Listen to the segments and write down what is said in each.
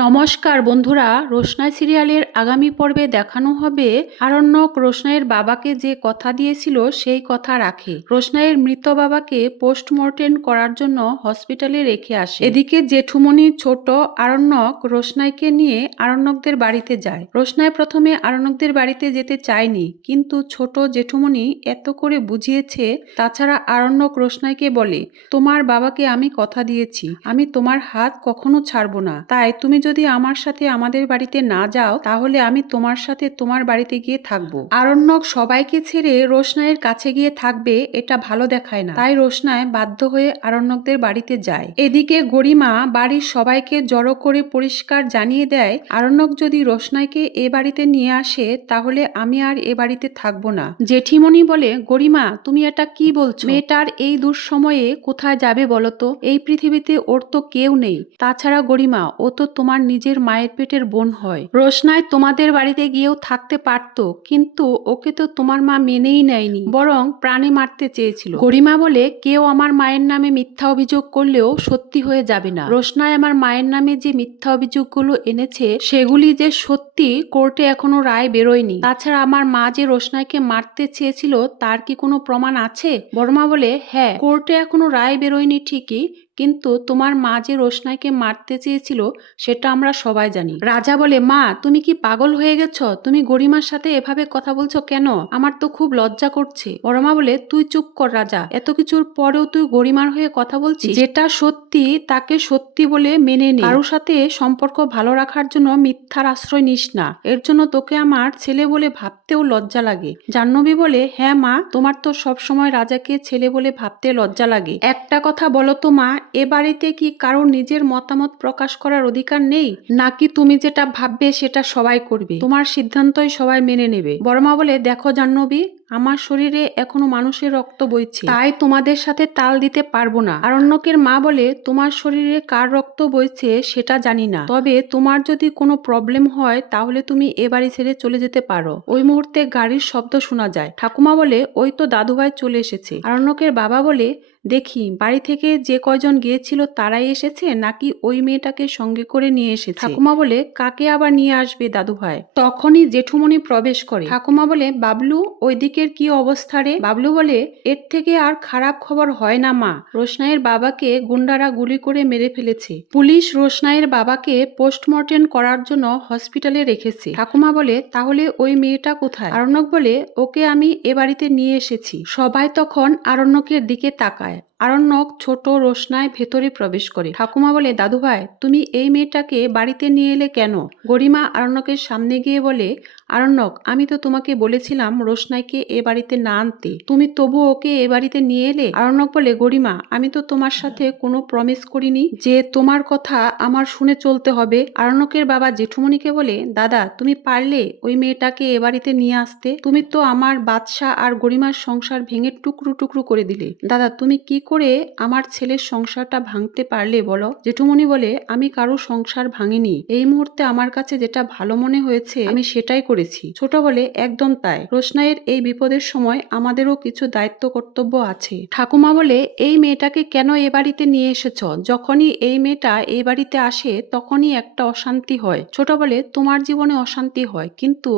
নমস্কার বন্ধুরা, রোশনাই সিরিয়ালের আগামী পর্বে দেখানো হবে আরণ্যক রোশনাইয়ের বাবাকে যে কথা দিয়েছিল সেই কথা রাখে। রোশনাইয়ের মৃত বাবাকে পোস্টমর্টেম করার জন্য হসপিটালে রেখে আসে। এদিকে জেঠুমনি ছোট আরণ্যক রোশনাইকে নিয়ে আরণ্যকদের বাড়িতে যায়। রোশনাই প্রথমে আরণ্যকদের বাড়িতে যেতে চায়নি, কিন্তু ছোট জেঠুমনি এত করে বুঝিয়েছে, তাছাড়া আরণ্যক রোশনাইকে বলে, তোমার বাবাকে আমি কথা দিয়েছি, আমি তোমার হাত কখনো ছাড়বো না। তাই তুমি যদি আমার সাথে আমাদের বাড়িতে না যাও, তাহলে আমি তোমার সাথে তোমার বাড়িতে গিয়ে থাকব। আরণ্যক সবাইকে ছেড়ে রোশনাইয়ের কাছে গিয়ে থাকবে, এটা ভালো দেখায় না। তাই রোশনায় বাধ্য হয়ে আরণ্যকদের বাড়িতে যায়। এদিকে গরিমা বাড়ির সবাইকে জড়ো করে পরিষ্কার জানিয়ে দেয়, আরণ্যক যদি রোশনাইকে এ বাড়িতে নিয়ে আসে, তাহলে আমি আর এ বাড়িতে থাকব না। জেঠিমণি বলে, গরিমা, তুমি এটা কি বলছো? মেয়েটার এই দুঃসময়ে কোথায় যাবে বলতো এই পৃথিবীতে ওর তো কেউ নেই। তাছাড়া গরিমা, ও তো তোমার নিজের মায়ের পেটের বোন হয়। রোশনায় তোমাদের বাড়িতে গিয়েও থাকতে পারতো, কিন্তু ওকে তো তোমার মা মেনেই নেয়নি, বরং প্রাণে মারতে চেয়েছিল। গরিমা বলে, কেউ আমার মায়ের নামে মিথ্যা অভিযোগ করলেও সত্যি হয়ে যাবে না। রোশনায় আমার মায়ের নামে যে মিথ্যা অভিযোগগুলো এনেছে, সেগুলি যে সত্যি কোর্টে এখনও রায় বেরোয়নি। তাছাড়া আমার মা যে রোশনাইকে মারতে চেয়েছিল, তার কি কোনো প্রমাণ আছে? বর্মা বলে হ্যাঁ কোর্টে এখনও রায় বেরোয়নি ঠিকই কিন্তু তোমার মা যে রোশনাইকে মারতে চেয়েছিল, সেটা আমরা সবাই জানি। রাজা বলে, মা, তুমি কি পাগল হয়ে গেছ? তুমি গরিমার সাথে এভাবে কথা বলছো কেন? আমার তো খুব লজ্জা করছে। বড়মা বলে, তুই চুপ কর রাজা। এত কিছুর পরেও তুই গরিমার হয়ে কথা বলছিস। যেটা সত্যি, তাকে সত্যি বলে মেনে নে। কারোর সাথে সম্পর্ক ভালো রাখার জন্য মিথ্যার আশ্রয় নিস না। এর জন্য তোকে আমার ছেলে বলে ভাবতেও লজ্জা লাগে। জাহ্নবী বলে হ্যাঁ মা, তোমার তো সব সময় রাজাকে ছেলে বলে ভাবতে লজ্জা লাগে। একটা কথা বলো তো মা এ বাড়িতে কি কারোর নিজের মতামত প্রকাশ করার অধিকার নেই? নাকি তুমি যেটা ভাববে সেটা সবাই করবে? তোমার সিদ্ধান্তই সবাই মেনে নেবে। বড়মা বলে, দেখো জাহ্নবী, আমার শরীরে এখনও মানুষের রক্ত বইছে। তাই তোমাদের সাথে তাল দিতে পারব না। আরণ্যকের মা বলে, তোমার শরীরে কার রক্ত বইছে সেটা জানি না। তবে তোমার যদি কোনো প্রবলেম হয়, তাহলে তুমি এ বাড়ি ছেড়ে চলে যেতে পারো। ওই মুহূর্তে গাড়ির শব্দ শোনা যায়। ঠাকুমা বলে, ওই তো দাদুভাই চলে এসেছে। আরণ্যকের বাবা বলে দেখি বাড়ি থেকে যে কয়জন গিয়েছিল তারাই এসেছে নাকি ওই মেয়েটাকে সঙ্গে করে নিয়ে এসেছে? ঠাকুমা বলে কাকে আবার নিয়ে আসবে দাদু ভাই তখনই জেঠুমনি প্রবেশ করে। ঠাকুমা বলে বাবলু ওই দিকের কি অবস্থা রে? বাবলু বলে এর থেকে আর খারাপ খবর হয় না মা। রোশনাইয়ের বাবাকে গুন্ডারা গুলি করে মেরে ফেলেছে। পুলিশ রোশনাইয়ের বাবাকে পোস্টমর্টেম করার জন্য হসপিটালে রেখেছে। ঠাকুমা বলে তাহলে ওই মেয়েটা কোথায়? আরণ্যক বলে ওকে আমি এ বাড়িতে নিয়ে এসেছি। সবাই তখন আরণ্যকের দিকে তাকায়। by আরণ্যক ছোট রোশনায় ভেতরে প্রবেশ করে। ঠাকুমা বলে, দাদুভাই, তুমি এই মেয়েটাকে বাড়িতে নিয়ে এলে কেন? গরিমা আরণ্যকের সামনে গিয়ে বলে, আরণ্যক, আমি তো তোমাকে বলেছিলাম রোশনাইকে এ বাড়িতে না আনতে। তুমি তবু ওকে এ বাড়িতে নিয়ে এলে? আরণ্যক বলে, গরিমা, আমি তো তোমার সাথে কোনো প্রমিস করিনি যে তোমার কথা আমার শুনে চলতে হবে। আরণ্যকের বাবা জেঠুমণিকে বলে, দাদা, তুমি পারলে ওই মেয়েটাকে এ বাড়িতে নিয়ে আসতে। তুমি তো আমার বাদশা আর গরিমার সংসার ভেঙে টুকরো টুকরো করে দিলে। দাদা, তুমি কি করে আমার ছেলের সংসারটা ভাঙতে পারলে বলো? জেঠুমনি বলে, আমি কারও সংসার ভাঙিনি। এই মুহূর্তে আমার কাছে যেটা ভালো মনে হয়েছে, আমি সেটাই করেছি। ছোট বলে, একদম তাই। রোশনাইয়ের এই বিপদের সময় আমাদেরও কিছু দায়িত্ব কর্তব্য আছে। ঠাকুমা বলে, এই মেয়েটাকে কেন এ বাড়িতে নিয়ে এসেছ? যখনই এই মেয়েটা এই বাড়িতে আসে, তখনই একটা অশান্তি হয়। ছোট বলে, তোমার জীবনে অশান্তি হয়, কিন্তু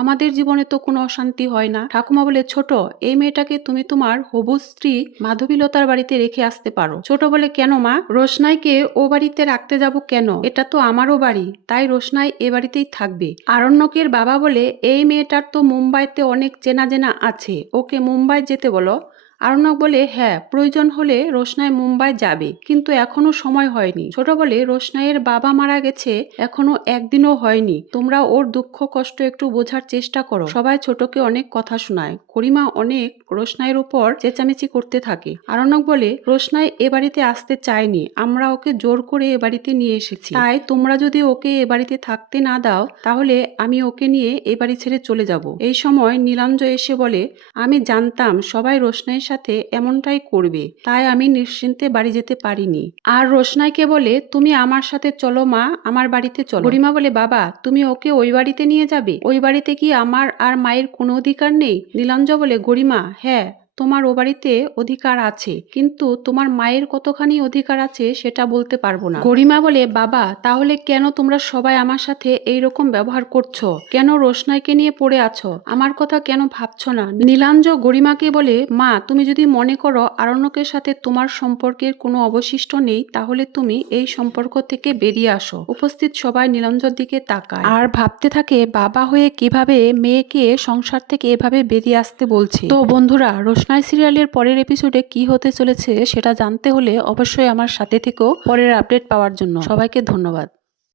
আমাদের জীবনে তো কোনো অশান্তি হয় না। ঠাকুমা বলে, ছোট, এই মেয়েটাকে তুমি তোমার হবু স্ত্রী মাধবীলতার বাড়িতে রেখে আসতে পারো। ছোট বলে কেন মা? রোশনাইকে ও বাড়িতে রাখতে যাব কেন? এটা তো আমারও বাড়ি, তাই রোশনাই এ বাড়িতেই থাকবে। আরণ্যকের বাবা বলে, এই মেয়েটার তো মুম্বাইতে অনেক চেনা জেনা আছে। ওকে মুম্বাই যেতে বলো। আরণ্যক বলে হ্যাঁ প্রয়োজন হলে রোশনাই মুম্বাই যাবে। কিন্তু এখনও সময় হয়নি। ছোট বলে, রোশনাইয়ের বাবা মারা গেছে, এখনও একদিনও হয়নি। তোমরা ওর দুঃখ কষ্ট একটু বোঝার চেষ্টা করো। সবাই ছোটকে অনেক কথা শোনায়। করিমা অনেক রোশনাইয়ের উপর চেঁচামেচি করতে থাকে। আরণ্যক বলে, রোশনাই এ বাড়িতে আসতে চায়নি। আমরা ওকে জোর করে এ বাড়িতে নিয়ে এসেছি। তাই তোমরা যদি ওকে এ বাড়িতে থাকতে না দাও, তাহলে আমি ওকে নিয়ে এ বাড়ি ছেড়ে চলে যাব। এই সময় নীলাঞ্জ এসে বলে, আমি জানতাম সবাই রোশনাইয়ের সাথে এমনটাই করবে, তাই আমি নিশ্চিন্তে বাড়ি যেতে পারিনি। আর রোশনাইকে বলে, তুমি আমার সাথে চলো মা, আমার বাড়িতে চলো। গরিমা বলে, বাবা, তুমি ওকে ওই বাড়িতে নিয়ে যাবে? ওই বাড়িতে কি আমার আর মায়ের কোনো অধিকার নেই? নীলাঞ্জ বলে, গরিমা হ্যাঁ। তোমার ও বাড়িতে অধিকার আছে, কিন্তু তোমার মায়ের কতখানি অধিকার আছে সেটা বলতে পারব না। গরিমা বলে, বাবা, তাহলে কেন তোমরা সবাই আমার সাথে এই রকম ব্যবহার করছ? কেন রোশনাইকে নিয়ে পড়ে আছো? আমার কথা কেন ভাবছ না? নীলাঞ্জ গরিমাকে বলে, মা, তুমি যদি মনে করো আরণ্যকের সাথে তোমার সম্পর্কের কোনো অবশিষ্ট নেই, তাহলে তুমি এই সম্পর্ক থেকে বেরিয়ে আসো। উপস্থিত সবাই নীলাঞ্জর দিকে তাকায়। আর ভাবতে থাকে, বাবা হয়ে কীভাবে মেয়েকে সংসার থেকে এভাবে বেরিয়ে আসতে বলছে? তো বন্ধুরা রোশনাই সিরিয়ালের পরের এপিসোডে কি হতে চলেছে সেটা জানতে হলে অবশ্যই আমার সাথে থেকেও পরের আপডেট পাওয়ার জন্য। সবাইকে ধন্যবাদ।